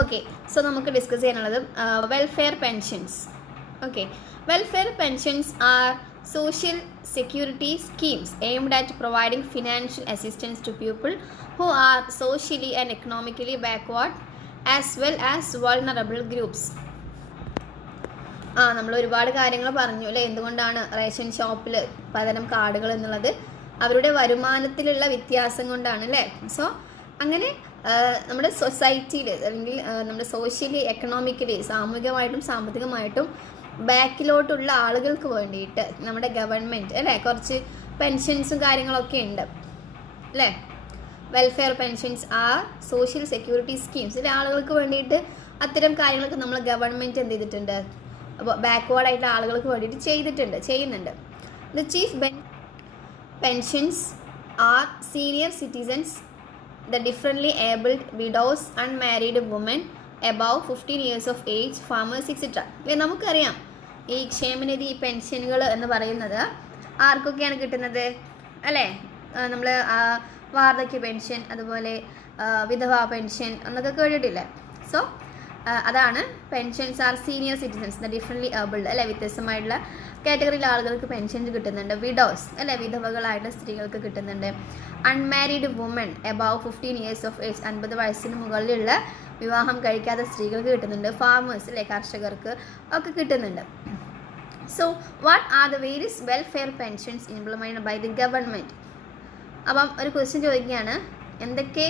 Okay, so നമുക്ക് discuss ചെയ്യാനുള്ളത് welfare pensions. Okay, welfare pensions are social security schemes aimed at providing financial assistance to people who are socially and economically backward as well as vulnerable groups. നമ്മൾ ഒരുപാട് കാര്യങ്ങൾ പറഞ്ഞു അല്ലേ, എന്തുകൊണ്ടാണ് ration ഷോപ്പിൽ പലതരം കാർഡുകൾ എന്നുള്ളത് അവരുടെ വരുമാനത്തിലുള്ള വ്യത്യാസം കൊണ്ടാണ് അല്ലേ. സോ അങ്ങനെ നമ്മുടെ സൊസൈറ്റിയിൽ അല്ലെങ്കിൽ നമ്മുടെ സോഷ്യലി എക്കണോമിക്കലി സാമൂഹികമായിട്ടും സാമ്പത്തികമായിട്ടും ബാക്കിലോട്ടുള്ള ആളുകൾക്ക് വേണ്ടിയിട്ട് നമ്മുടെ ഗവൺമെൻറ് അല്ലേ കുറച്ച് പെൻഷൻസും കാര്യങ്ങളൊക്കെ ഉണ്ട് അല്ലേ. Welfare pensions are social security schemes അല്ലെ, ആളുകൾക്ക് വേണ്ടിയിട്ട് അത്തരം കാര്യങ്ങളൊക്കെ നമ്മൾ ഗവൺമെൻറ് എന്ത് ചെയ്തിട്ടുണ്ട്, അപ്പോൾ ബാക്ക്വേർഡ് ആയിട്ടുള്ള ആളുകൾക്ക് വേണ്ടിയിട്ട് ചെയ്യുന്നുണ്ട്. The chief pensions are senior citizens, the differently abled, widows, unmarried women above 15 years of age, farmers etcetera. അല്ലേ, നമുക്കറിയാം ഈ ക്ഷേമനിധി പെൻഷനുകൾ എന്ന് പറയുന്നത് ആർക്കൊക്കെയാണ് കിട്ടുന്നത് അല്ലേ. നമ്മൾ വാർദ്ധക്യ പെൻഷൻ, അതുപോലെ വിധവാ പെൻഷൻ എന്നൊക്കെ കേട്ടിട്ടില്ലേ. സോ അതാണ് pensions are senior citizens, the differently abled അല്ലെ, വ്യത്യസ്തമായിട്ടുള്ള കാറ്റഗറിയിലെ ആളുകൾക്ക് പെൻഷൻ കിട്ടുന്നുണ്ട്. വിഡോസ് അല്ലെ, വിധവകളായിട്ടുള്ള സ്ത്രീകൾക്ക് കിട്ടുന്നുണ്ട്. Unmarried women above 15 years of age, 50 വയസ്സിന് മുകളിലുള്ള വിവാഹം കഴിക്കാത്ത സ്ത്രീകൾക്ക് കിട്ടുന്നുണ്ട്. ഫാമേഴ്സ് അല്ലെ, കർഷകർക്ക് ഒക്കെ കിട്ടുന്നുണ്ട്. So what are the various welfare pensions implemented by the government. അപ്പം ഒരു ക്വസ്റ്റ്യൻ ചോദിക്കുകയാണ്, എന്തൊക്കെ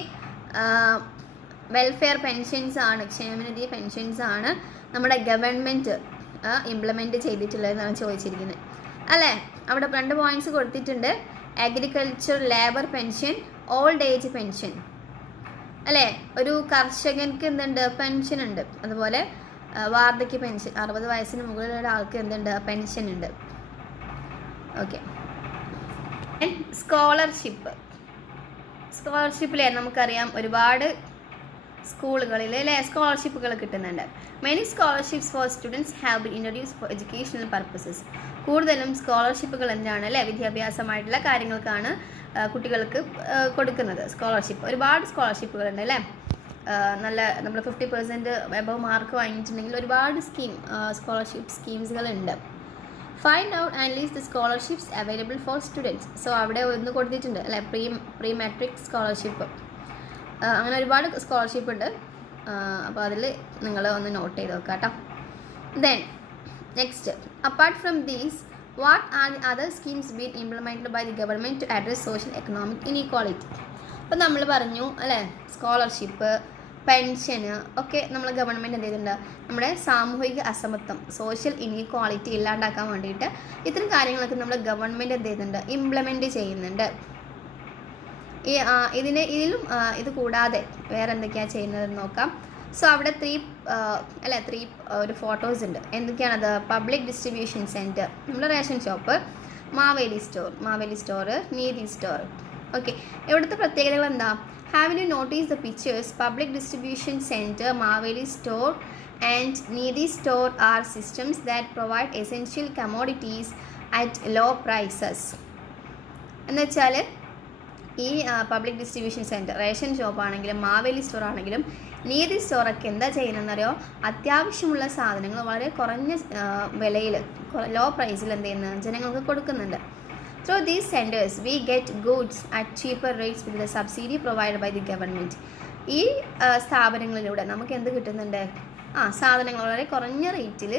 വെൽഫെയർ പെൻഷൻസ് ആണ്, ക്ഷേമനിധി പെൻഷൻസ് ആണ് നമ്മുടെ ഗവൺമെൻറ് ഇംപ്ലിമെൻറ്റ് ചെയ്തിട്ടുള്ളതെന്നാണ് ചോദിച്ചിരിക്കുന്നത് അല്ലേ. അവിടെ 2 പോയിന്റ്സ് കൊടുത്തിട്ടുണ്ട്. Agriculture labour pension, old age pension അല്ലേ. ഒരു കർഷകർക്ക് എന്തുണ്ട്, പെൻഷൻ ഉണ്ട്. അതുപോലെ വാർദ്ധക്യ പെൻഷൻ, 60 വയസ്സിന് മുകളിലുള്ള ആൾക്ക് എന്തുണ്ട്, പെൻഷൻ ഉണ്ട്. ഓക്കെ, സ്കോളർഷിപ്പിലെ നമുക്കറിയാം ഒരുപാട് സ്കൂളുകളിൽ അല്ലേ സ്കോളർഷിപ്പുകൾ കിട്ടുന്നുണ്ട്. Many scholarships for students have been introduce four educational purposes. കൂടുതലും സ്കോളർഷിപ്പുകൾ എന്താണ് അല്ലേ, വിദ്യാഭ്യാസമായിട്ടുള്ള കാര്യങ്ങൾക്കാണ് കുട്ടികൾക്ക് കൊടുക്കുന്നത് സ്കോളർഷിപ്പ്. ഒരുപാട് സ്കോളർഷിപ്പുകളുണ്ട് അല്ലേ. നമ്മൾ 50% എബവ് മാർക്ക് വാങ്ങിയിട്ടുണ്ടെങ്കിൽ ഒരുപാട് സ്കോളർഷിപ്പ് സ്കീംസുകളുണ്ട്. Find out and list the scholarships available for students. So അവിടെ ഒന്ന് കൊടുത്തിട്ടുണ്ട് അല്ലേ, പ്രീ മാട്രിക് സ്കോളർഷിപ്പ്, അങ്ങനെ ഒരുപാട് സ്കോളർഷിപ്പ് ഉണ്ട്. അപ്പോൾ അതിൽ നിങ്ങൾ ഒന്ന് നോട്ട് ചെയ്ത് നോക്കാം കേട്ടോ. Then next, apart from these what are the other schemes been implemented by the government to address social economic inequality. അപ്പോൾ നമ്മൾ പറഞ്ഞു അല്ലേ, സ്കോളർഷിപ്പ്, പെൻഷന് ഒക്കെ നമ്മൾ ഗവൺമെൻറ് എന്ത് ചെയ്തിട്ടുണ്ട്, നമ്മുടെ സാമൂഹിക അസമത്വം, സോഷ്യൽ ഇനീക്വാളിറ്റി ഇല്ലാണ്ടാക്കാൻ വേണ്ടിയിട്ട് ഇത്തരം കാര്യങ്ങളൊക്കെ നമ്മൾ ഗവൺമെൻറ് എന്ത് ചെയ്യുന്നുണ്ട്, ഇംപ്ലിമെൻറ്റ് ചെയ്യുന്നുണ്ട്. ഇതിലും ഇത് കൂടാതെ വേറെ എന്തൊക്കെയാണ് ചെയ്യുന്നതെന്ന് നോക്കാം. സോ അവിടെ 3 ഒരു ഫോട്ടോസ് ഉണ്ട്. എന്തൊക്കെയാണത്, പബ്ലിക് ഡിസ്ട്രിബ്യൂഷൻ സെൻറ്റർ, നമ്മുടെ ration shop, Maveli store, Neethi store. Okay, ഇവിടുത്തെ പ്രത്യേകതകൾ എന്താ, have you notice the pictures. Public distribution centre, Maveli store and Neethi store are systems that provide essential commodities at low prices. എന്നുവെച്ചാൽ ഈ public distribution centre, ration shop ആണെങ്കിലും Maveli store ആണെങ്കിലും നീതി സ്റ്റോറൊക്കെ എന്താ ചെയ്യുന്നതെന്നറിയോ, അത്യാവശ്യമുള്ള സാധനങ്ങൾ വളരെ കുറഞ്ഞ വിലയിൽ, ലോ പ്രൈസിൽ എന്ത് ചെയ്യുന്നത്, ജനങ്ങൾക്ക് കൊടുക്കുന്നുണ്ട്. Through these centres we get goods at cheaper rates with the subsidy provide by the government. ഈ സ്ഥാപനങ്ങളിലൂടെ നമുക്ക് എന്ത് കിട്ടുന്നുണ്ട്, സാധനങ്ങൾ വളരെ കുറഞ്ഞ റേറ്റിൽ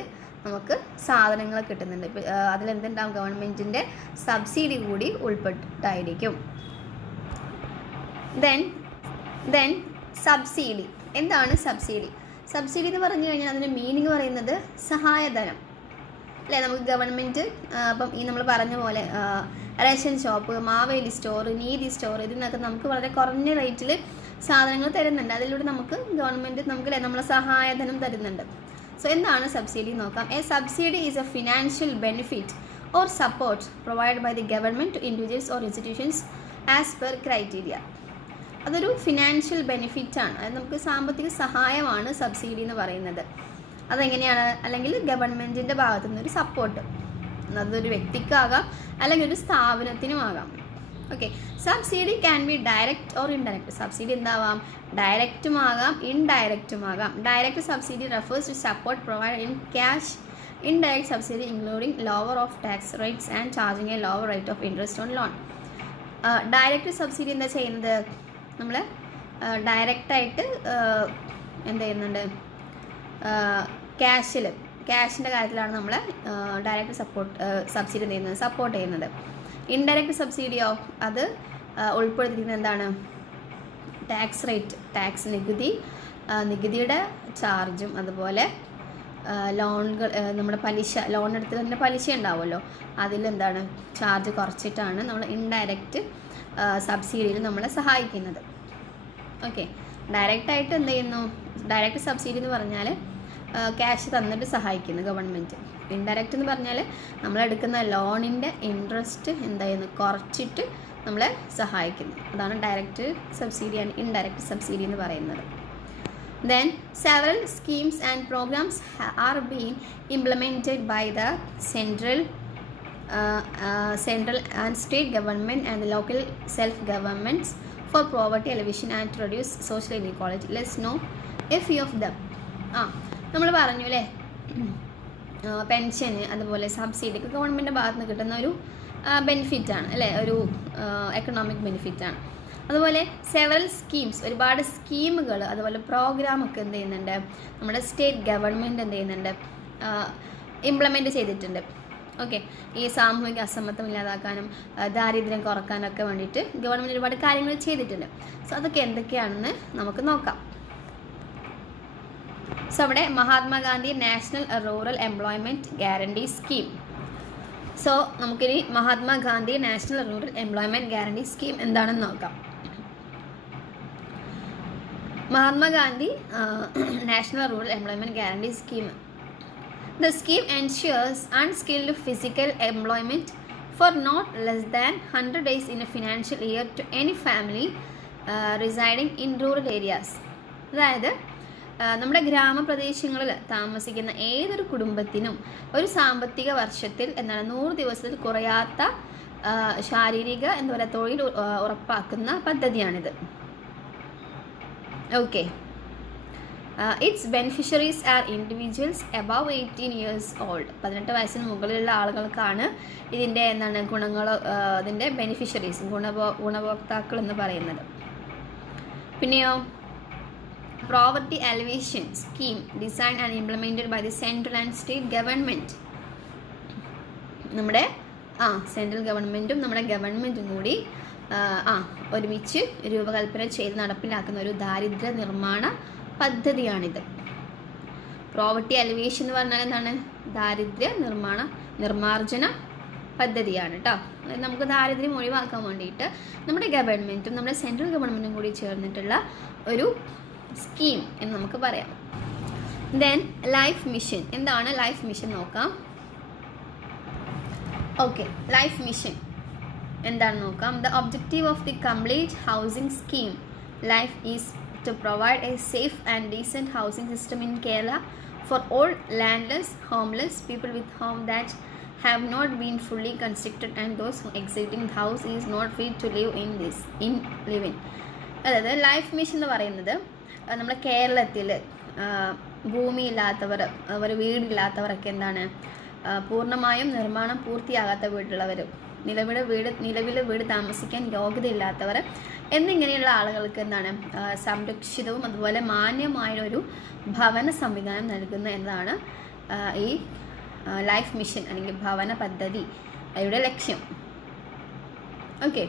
നമുക്ക് സാധനങ്ങൾ കിട്ടുന്നുണ്ട്. അതിലെന്തുണ്ടാവും, ഗവൺമെൻറ്റിൻ്റെ സബ്സിഡി കൂടി ഉൾപ്പെട്ടിട്ടായിരിക്കും. Then subsidy. എന്താണ് സബ്സിഡി എന്ന് പറഞ്ഞു കഴിഞ്ഞാൽ അതിൻ്റെ മീനിങ് പറയുന്നത് സഹായധനം അല്ലേ. നമുക്ക് ഗവൺമെൻറ് അപ്പം ഈ നമ്മൾ പറഞ്ഞ പോലെ ration shop, Maveli store, Neethi store, ഇതിനൊക്കെ നമുക്ക് വളരെ കുറഞ്ഞ റേറ്റിൽ സാധനങ്ങൾ തരുന്നുണ്ട്. അതിലൂടെ നമുക്ക് ഗവൺമെൻറ് നമ്മളെ സഹായധനം തരുന്നുണ്ട്. സോ എന്താണ് സബ്സിഡി നോക്കാം. A subsidy is a financial benefit or support provide by the government to individuals or institutions as per criteria. അതൊരു ഫിനാൻഷ്യൽ ബെനിഫിറ്റാണ്, അത് നമുക്ക് സാമ്പത്തിക സഹായമാണ് സബ്സിഡി എന്ന് പറയുന്നത്. അതെങ്ങനെയാണ്, അല്ലെങ്കിൽ ഗവൺമെൻറ്റിൻ്റെ ഭാഗത്തു നിന്നൊരു സപ്പോർട്ട്, അതൊരു വ്യക്തിക്കാകാം അല്ലെങ്കിൽ ഒരു സ്ഥാപനത്തിനുമാകാം. Okay. Subsidy can be direct or indirect. Subsidy എന്താവാം? ഡയറക്റ്റും ആകാം, ഇൻഡയറക്റ്റും ആകാം. Direct subsidy refers to support provide in cash. Indirect subsidy including lower of tax rates and charging a lower rate of interest on loan. Direct subsidy എന്താ ചെയ്യുന്നത്? നമ്മൾ ഡയറക്റ്റായിട്ട് എന്ത് ചെയ്യുന്നുണ്ട്? ക്യാഷിൻ്റെ കാര്യത്തിലാണ് നമ്മൾ ഡയറക്റ്റ് സബ്സിഡി ചെയ്യുന്നത്, സപ്പോർട്ട് ചെയ്യുന്നത്. ഇൻഡയറക്റ്റ് സബ്സിഡിയോ അത് ഉൾപ്പെടുത്തിയിരിക്കുന്നത് എന്താണ്? ടാക്സ് റേറ്റ്, ടാക്സ് നികുതിയുടെ ചാർജും അതുപോലെ ലോണുകൾ, നമ്മുടെ പലിശ, ലോൺ എടുത്ത് തന്നെ പലിശ ഉണ്ടാവുമല്ലോ, അതിലെന്താണ് ചാർജ് കുറച്ചിട്ടാണ് നമ്മൾ ഇൻഡയറക്റ്റ് സബ്സിഡിയിൽ നമ്മളെ സഹായിക്കുന്നത്. ഓക്കെ. ഡയറക്റ്റായിട്ട് എന്ത് ചെയ്യുന്നു? ഡയറക്റ്റ് സബ്സിഡി എന്ന് പറഞ്ഞാൽ ക്യാഷ് തന്നിട്ട് സഹായിക്കുന്നു ഗവൺമെൻറ്. ഇൻഡയറക്റ്റ് എന്ന് പറഞ്ഞാൽ നമ്മളെടുക്കുന്ന ലോണിൻ്റെ ഇൻട്രസ്റ്റ് എന്ത് ചെയ്യുന്നു? കുറച്ചിട്ട് നമ്മളെ സഹായിക്കുന്നു. അതാണ് direct subsidy and indirect subsidy എന്ന് പറയുന്നത്. Then several schemes and programs are being implemented by the central and state government and the local self-governments for poverty alleviation and to reduce social inequality. Let's know a few of them. നമ്മൾ പറഞ്ഞു അല്ലേ, pension അതുപോലെ subsidy ഒക്കെ ഗവൺമെൻറ്റിൻ്റെ ഭാഗത്ത് നിന്ന് കിട്ടുന്ന ഒരു ബെനിഫിറ്റാണ് അല്ലേ, ഒരു എക്കണോമിക് ബെനിഫിറ്റാണ്. അതുപോലെ സെവറൽ സ്കീംസ്, ഒരുപാട് സ്കീമുകൾ അതുപോലെ പ്രോഗ്രാമൊക്കെ എന്ത് ചെയ്യുന്നുണ്ട്? നമ്മുടെ സ്റ്റേറ്റ് ഗവൺമെൻറ് എന്ത് ചെയ്യുന്നുണ്ട്? ഇംപ്ലിമെൻറ്റ് ചെയ്തിട്ടുണ്ട്. ഓക്കെ. ഈ സാമൂഹിക അസമത്വം ഇല്ലാതാക്കാനും ദാരിദ്ര്യം കുറക്കാനൊക്കെ വേണ്ടിയിട്ട് ഗവൺമെൻറ് ഒരുപാട് കാര്യങ്ങൾ ചെയ്തിട്ടുണ്ട്. സോ അതൊക്കെ എന്തൊക്കെയാണെന്ന് നമുക്ക് നോക്കാം. സോ അവിടെ Mahatma Gandhi national rural employment guarantee scheme. So നമുക്കിനി Mahatma Gandhi national rural employment guarantee scheme എന്താണെന്ന് നോക്കാം. Mahatma Gandhi national rural employment guarantee scheme. The scheme ensures unskilled physical employment for not less than 100 days in a financial year to any family residing in rural areas. അതായത് നമ്മുടെ ഗ്രാമപ്രദേശങ്ങളിൽ താമസിക്കുന്ന ഏതൊരു കുടുംബത്തിനും ഒരു സാമ്പത്തിക വർഷത്തിൽ 100 ദിവസത്തിൽ കുറയാത്ത ശാരീരിക തൊഴിൽ ഉറപ്പാക്കുന്ന പദ്ധതിയാണിത്. Okay. It's beneficiaries R individuals above 18 years old. 18 വയസ്സിന് മുകളിലുള്ള ആളുകൾക്കാണ് ഇതിൻ്റെ ഇതിൻ്റെ ബെനിഫിഷ്യറീസ്, ഗുണഭോക്താക്കൾ എന്ന് പറയുന്നത്. പിന്നെയോ poverty alleviation scheme design and implemented by the central and state government. നമ്മുടെ സെൻട്രൽ ഗവൺമെൻറ്റും നമ്മുടെ ഗവൺമെൻറ്റും കൂടി ഒരുമിച്ച് രൂപകൽപ്പന ചെയ്ത് നടപ്പിലാക്കുന്ന ഒരു ദാരിദ്ര്യ നിർമ്മാണ പദ്ധതിയാണിത്. പോവർട്ടി അലിവേഷൻ എന്ന് പറഞ്ഞാൽ എന്താണ്? ദാരിദ്ര്യ നിർമ്മാർജ്ജന പദ്ധതിയാണ് കേട്ടോ. നമുക്ക് ദാരിദ്ര്യം ഒഴിവാക്കാൻ വേണ്ടിയിട്ട് നമ്മുടെ ഗവൺമെൻറ്റും നമ്മുടെ സെൻട്രൽ ഗവൺമെൻറ്റും കൂടി ചേർന്നിട്ടുള്ള ഒരു സ്കീം എന്ന് നമുക്ക് പറയാം. Then life mission. എന്താണ് ലൈഫ് മിഷൻ നോക്കാം. ഓക്കെ. ലൈഫ് മിഷൻ എന്താണെന്ന് നോക്കാം. The objective of the complete housing scheme life is to provide a safe and decent housing system in Kerala for all landless, homeless people with home that have not been fully constructed and those who existing house is not fit to live in. അതായത് life mission എന്ന് പറയുന്നത് നമ്മുടെ കേരളത്തിൽ ഭൂമിയില്ലാത്തവർ, അതുപോലെ വീടില്ലാത്തവരൊക്കെ എന്താണ്, പൂർണ്ണമായും നിർമ്മാണം പൂർത്തിയാകാത്ത വീടുള്ളവർ, നിലവിലെ വീട് താമസിക്കാൻ യോഗ്യതയില്ലാത്തവർ എന്നിങ്ങനെയുള്ള ആളുകൾക്ക് എന്താണ് സംരക്ഷിതവും അതുപോലെ മാന്യമായൊരു ഭവന സംവിധാനം നൽകുന്ന എന്നതാണ് ഈ ലൈഫ് മിഷൻ അല്ലെങ്കിൽ ഭവന പദ്ധതിയുടെ ലക്ഷ്യം. ഓക്കെ.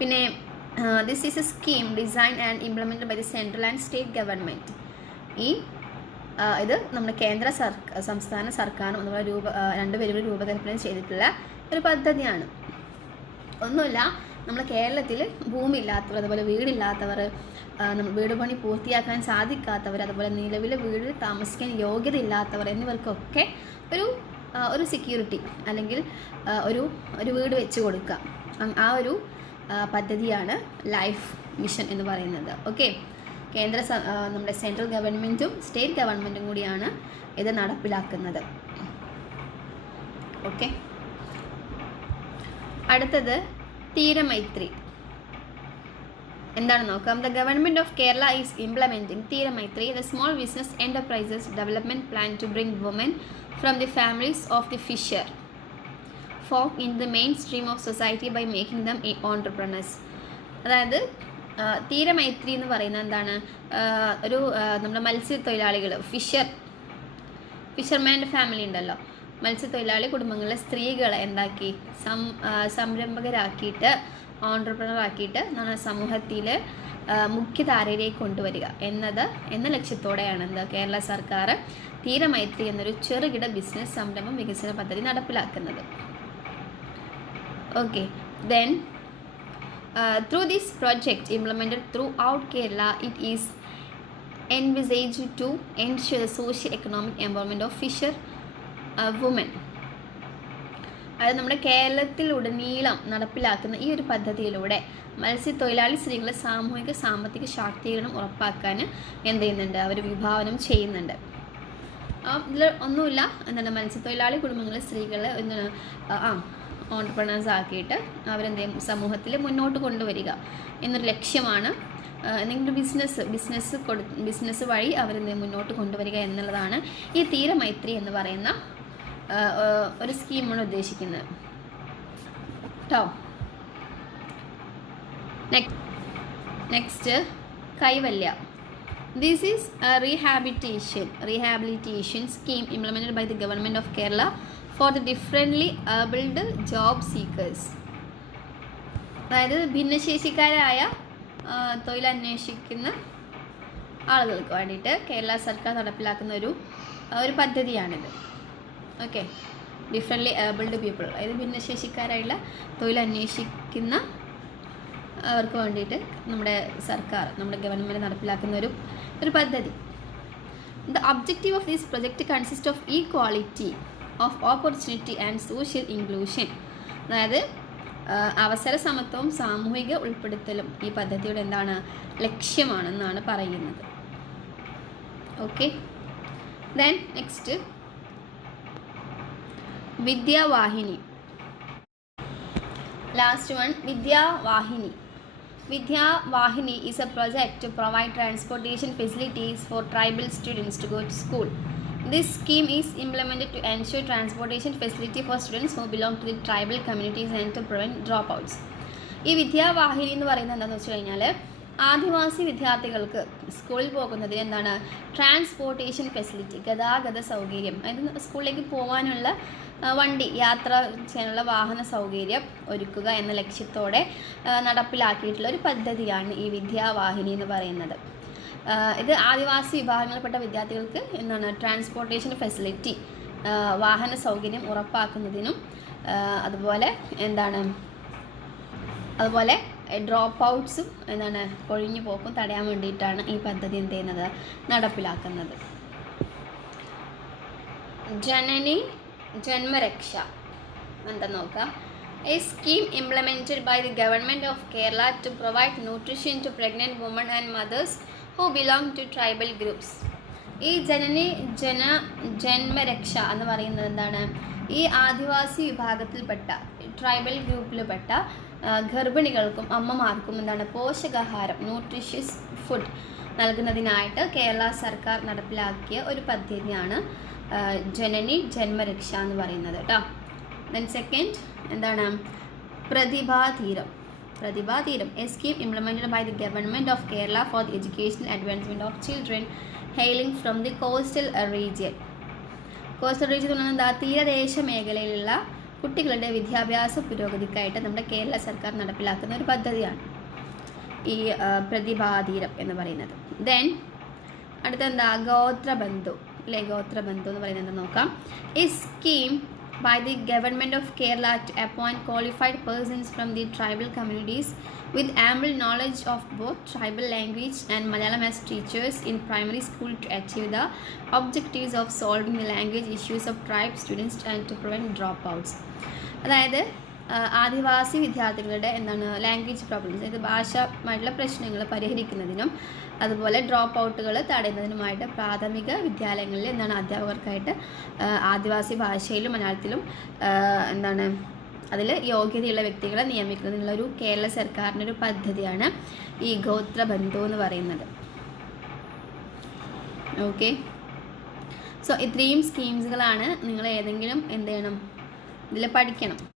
പിന്നെ this is a scheme design and implemented by the central and state government. ഇത് നമ്മുടെ കേന്ദ്ര സംസ്ഥാന സർക്കാരും അതുപോലെ രണ്ടുപേരും രൂപകൽപ്പന ചെയ്തിട്ടുള്ള ഒരു പദ്ധതിയാണ്. ഒന്നുമില്ല, നമ്മുടെ കേരളത്തിൽ ഭൂമി ഇല്ലാത്തവർ, അതുപോലെ വീടില്ലാത്തവർ, വീട് പണി പൂർത്തിയാക്കാൻ സാധിക്കാത്തവർ, അതുപോലെ നിലവിലെ വീട് താമസിക്കാൻ യോഗ്യതയില്ലാത്തവർ എന്നിവർക്കൊക്കെ ഒരു സെക്യൂരിറ്റി അല്ലെങ്കിൽ ഒരു വീട് വെച്ച് കൊടുക്കുക. ആ ഒരു പദ്ധതിയാണ് ലൈഫ് മിഷൻ എന്ന് പറയുന്നത്. ഓക്കെ. നമ്മുടെ സെൻട്രൽ ഗവൺമെൻറ്റും സ്റ്റേറ്റ് ഗവൺമെൻറ്റും കൂടിയാണ് ഇത് നടപ്പിലാക്കുന്നത്. ഓക്കെ. അടുത്തത് തീരമൈത്രി എന്താണ് നോക്കാം. The government of Kerala is implementing Theeramythri, the small business enterprises development plan to bring women from the families of the fisher folk in the mainstream of society by making them entrepreneurs. അതായത് തീരമൈത്രി എന്ന് പറയുന്നത് എന്താണ്, ഒരു നമ്മുടെ മത്സ്യത്തൊഴിലാളികൾ ഫിഷർമാൻ്റെ ഫാമിലി ഉണ്ടല്ലോ, മത്സ്യത്തൊഴിലാളി കുടുംബങ്ങളിലെ സ്ത്രീകളെ എന്താക്കി സംരംഭകരാക്കിയിട്ട് ഓൺട്രപ്രണർ ആക്കിയിട്ട് നമ്മുടെ സമൂഹത്തിൽ മുഖ്യധാരയിലേക്ക് കൊണ്ടുവരിക എന്ന ലക്ഷ്യത്തോടെയാണ് കേരള സർക്കാർ തീരമൈത്രി എന്നൊരു ചെറുകിട ബിസിനസ് സംരംഭം വികസന പദ്ധതി നടപ്പിലാക്കുന്നത്. Okay, then through this project implemented throughout Kerala, it is envisaged to ensure the socio-economic empowerment of fisher women. അത് നമ്മുടെ കേരളത്തിലുടനീളം നടപ്പിലാക്കുന്ന ഈ ഒരു പദ്ധതിയിലൂടെ മത്സ്യത്തൊഴിലാളി സ്ത്രീകളുടെ സാമൂഹിക സാമ്പത്തിക ശാക്തീകരണം ഉറപ്പാക്കാൻ എന്ത് ചെയ്യുന്നുണ്ട്, അവർ വിഭാവനം ചെയ്യുന്നുണ്ട്. ഇതിൽ ഒന്നുമില്ല, എന്താണ് മത്സ്യത്തൊഴിലാളി കുടുംബങ്ങളിലെ സ്ത്രീകളെ എന്താണ് ഓൺട്രപ്രണേഴ്സ് ആക്കിയിട്ട് അവരെന്ത് സമൂഹത്തിൽ മുന്നോട്ട് കൊണ്ടുവരിക എന്നൊരു ലക്ഷ്യമാണ്. എന്തെങ്കിലും ബിസിനസ് വഴി അവരെന്ത് മുന്നോട്ട് കൊണ്ടുവരിക എന്നുള്ളതാണ് ഈ തീരമൈത്രി എന്ന് പറയുന്ന ഒരു സ്കീമാണ് ഉദ്ദേശിക്കുന്നത് കേട്ടോ. Next Kaivalya. This is a rehabilitation scheme implemented by the government of Kerala for the differently abled job seekers. അതായത് ഭിന്നശേഷിക്കാരായ തൊഴിലന്വേഷിക്കുന്ന ആളുകൾക്ക് വേണ്ടിയിട്ട് കേരള സർക്കാർ നടപ്പിലാക്കുന്ന ഒരു പദ്ധതിയാണിത്. ഓക്കെ, ഡിഫറെൻ്റ്ലി ഏബിൾഡ് പീപ്പിൾ, അതായത് ഭിന്നശേഷിക്കാരായുള്ള തൊഴിലന്വേഷിക്കുന്ന അവർക്ക് വേണ്ടിയിട്ട് നമ്മുടെ ഗവൺമെൻറ് നടപ്പിലാക്കുന്ന ഒരു പദ്ധതി. The objective of this project consist of equality of opportunity and social inclusion. അതായത് അവസര സമത്വവും സാമൂഹിക ഉൾപ്പെടുത്തലും ഈ പദ്ധതിയുടെ എന്താണ് ലക്ഷ്യമാണെന്നാണ് പറയുന്നത്. Okay, then next Vidyavahini. Last one, Vidyavahini. Vidyavahini is a project to provide transportation facilities for tribal students to go to school. This scheme is implemented to ensure transportation facility for students who belong to the tribal communities and to prevent dropouts. ഈ വിദ്യാവാഹിനി എന്ന് പറയുന്നത് എന്താണെന്ന് വെച്ച് കഴിഞ്ഞാൽ ആദിവാസി വിദ്യാർത്ഥികൾക്ക് സ്കൂളിൽ പോകുന്നതിന് എന്താണ് ട്രാൻസ്പോർട്ടേഷൻ ഫെസിലിറ്റി, ഗതാഗത സൗകര്യം, അതായത് സ്കൂളിലേക്ക് പോകാനുള്ള വണ്ടി, യാത്ര ചെയ്യാനുള്ള വാഹന സൗകര്യം ഒരുക്കുക എന്ന ലക്ഷ്യത്തോടെ നടപ്പിലാക്കിയിട്ടുള്ള ഒരു പദ്ധതിയാണ് ഈ വിദ്യാവാഹിനി എന്ന് പറയുന്നത്. ഇത് ആദിവാസി വിഭാഗങ്ങളിൽപ്പെട്ട വിദ്യാർത്ഥികൾക്ക് എന്താണ് ട്രാൻസ്പോർട്ടേഷൻ ഫെസിലിറ്റി, വാഹന സൗകര്യം ഉറപ്പാക്കുന്നതിനും അതുപോലെ ഡ്രോപ്പ് ഔട്ട്സും കൊഴിഞ്ഞു പോക്കും തടയാൻ വേണ്ടിയിട്ടാണ് ഈ പദ്ധതി എന്ത് ചെയ്യുന്നത് നടപ്പിലാക്കുന്നത്. ജനനി ജന്മരക്ഷ എന്താ നോക്കാം. A scheme implemented by the government of Kerala to provide nutrition to pregnant women and mothers who belong to tribal groups. ഈ ജന്മരക്ഷ എന്ന് പറയുന്നത് എന്താണ്, ഈ ആദിവാസി വിഭാഗത്തിൽപ്പെട്ട ട്രൈബൽ ഗ്രൂപ്പിൽപ്പെട്ട ഗർഭിണികൾക്കും അമ്മമാർക്കും എന്താണ് പോഷകാഹാരം, ന്യൂട്രീഷ്യസ് ഫുഡ് നൽകുന്നതിനായിട്ട് കേരള സർക്കാർ നടപ്പിലാക്കിയ ഒരു പദ്ധതിയാണ് ജനനി ജന്മരക്ഷ എന്ന് പറയുന്നത് കേട്ടോ. ദെൻ സെക്കൻഡ് എന്താണ് Prathibhatheeram. A scheme implemented by the government of Kerala for the educational advancement of children hailing from the coastal region. Coastal region എന്ന് പറഞ്ഞാൽ തീരദേശ മേഖലയിലുള്ള കുട്ടികളുടെ വിദ്യാഭ്യാസ പുരോഗതിക്കായിട്ട് നമ്മുടെ കേരള സർക്കാർ നടപ്പിലാക്കുന്ന ഒരു പദ്ധതിയാണ് ഈ പ്രതിഭാതീരം എന്ന് പറയുന്നത്. ദെൻ അടുത്തെന്താ ഗോത്രബന്ധു എന്ന് പറയുന്നത് എന്താ നോക്കാം. ഈ scheme by the government of Kerala to appoint qualified persons from the tribal communities with ample knowledge of both tribal language and Malayalam as teachers in primary school to achieve the objectives of solving the language issues of tribe students and to prevent dropouts. അതായത് ആദിവാസി വിദ്യാർത്ഥികളുടെ language problems, അതായത് ഭാഷാമായിട്ടുള്ള പ്രശ്നങ്ങൾ പരിഹരിക്കുന്നതിനും അതുപോലെ drop ഔട്ടുകൾ തടയുന്നതിനുമായിട്ട് പ്രാഥമിക വിദ്യാലയങ്ങളിൽ അധ്യാപകർക്കായിട്ട് ആദിവാസി ഭാഷയിലും മലയാളത്തിലും അതിൽ യോഗ്യതയുള്ള വ്യക്തികളെ നിയമിക്കുന്നതിനുള്ള ഒരു കേരള സർക്കാരിൻ്റെ ഒരു പദ്ധതിയാണ് ഈ ഗോത്രബന്ധു എന്ന് പറയുന്നത്. ഓക്കെ, സോ ഇത്രയും സ്കീംസുകളാണ് നിങ്ങൾ ഏതെങ്കിലും എന്ത് ചെയ്യണം ഇതിൽ പഠിക്കണം.